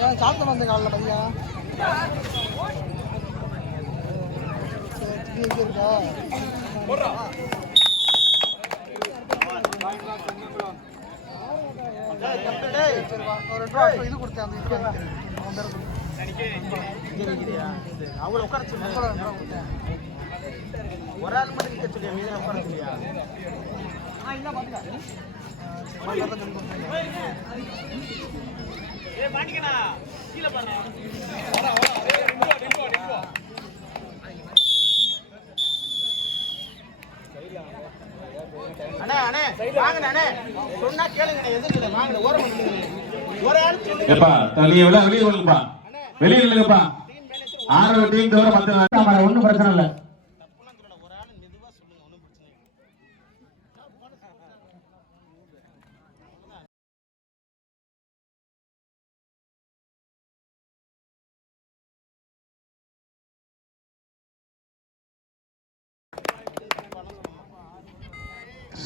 ஏன் சாப்பிட்டு வந்த காலைல இங்க இருக்கா. ஒரு ரெண்டு ரூபா இது கொடுத்தேன் அந்த இது. அவங்கள உட்கார சொல்லு. ஒரு ஆள் மட்டும் சொல்லியா? மீதி உட்கார சொல்லியா வெளியே விட வெளியே விடுங்கப்பா வெளியே இல்லைங்கப்பா ஆறு டீம் தவிர மத்த ஒன்றும் பிரச்சனை இல்லை.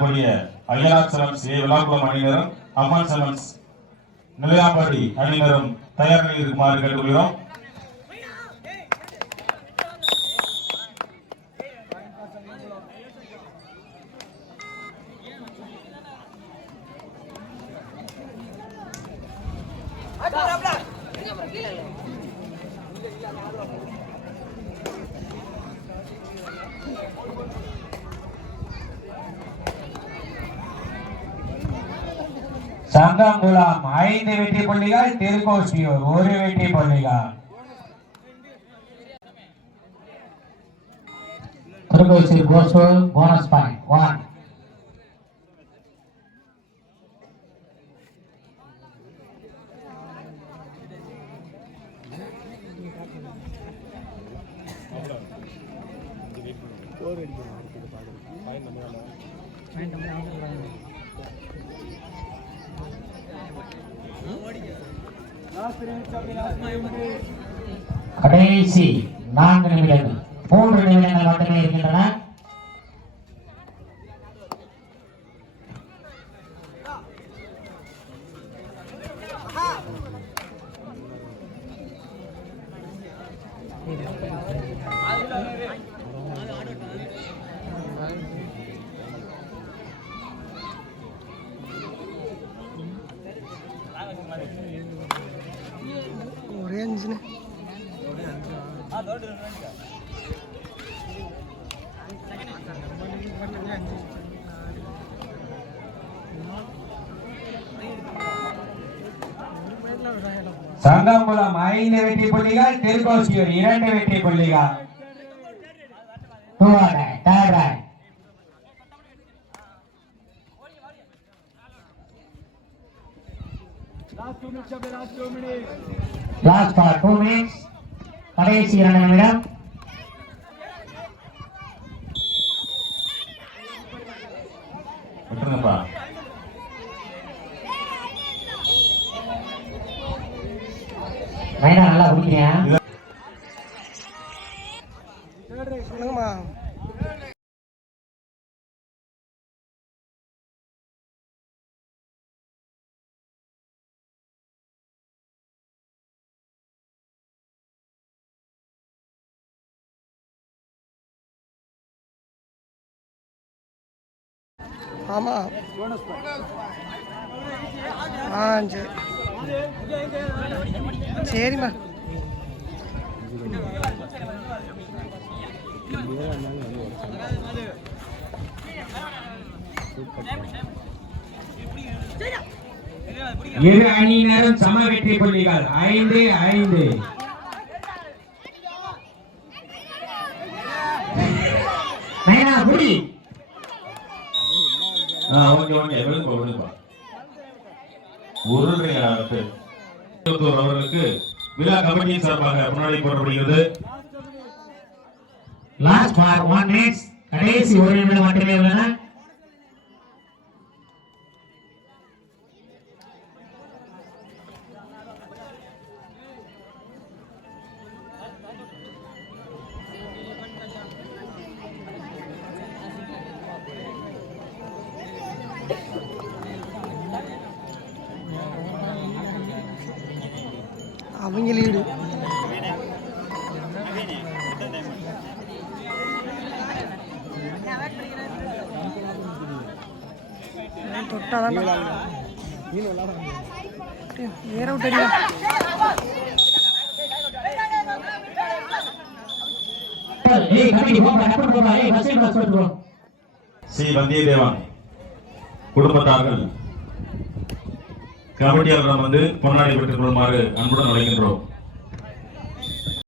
Mama Thomas triple zero sevens A Vilakkulam அணியினரும் அம்மான் செவன்ஸ் நிலையாம்படி அணியினரும் தயார் நிலையில் இருக்குமாறு கேட்டுக்கொள்கிறோம். சங்கங்குளம் ஐந்து வெற்றி புள்ளிகள் திருக்கோசியூர் ஒரு வெற்றி புள்ளிகள். Thirukosiyur Kosur bonus point one கடைசி நான்கு நிமிடங்கள் மூன்று நிமிடங்கள் மட்டுமே இருக்கின்றன. சங்கங்குளம் ஐந்து வெற்றி புள்ளிகள் திருக்கோசியூர் இரண்டு வெற்றி புள்ளிகள். கடைசி இரண்டு நிமிடம். விட்டுருங்கப்பா. மைனா நல்லா குடிக்கிறியா? சொல்லுங்கம்மா ஆமா. ஆ சரி. சரிம்மா. இரு அணியினரும் சம வெற்றி புள்ளிகள். ஐந்து ஐந்து. மைனா குடி. ஆ ஓகே ஓகே விழுப்பா விழுப்பா உருளையா அவர்களுக்கு விழா கமிட்டியின் சார்பாக முன்னாடி போடப்படுகிறது. லாஸ்ட் ஃபார் ஒன் மினிட்ஸ் கடைசி ஒரு நிமிடம் மட்டுமே உள்ளன. அவங்க லீடு தொட்டாதான் ஃபர்ஸ்ட் கிளாஸ் போட்டு சி வந்தியத்தேவன். குடும்பத்தார்கள். கமிட்டியாளரிடம் வந்து பொன்னாடை பெற்றுக் கொள்ளுமாறு அன்புடன் அழைக்கின்றோம்.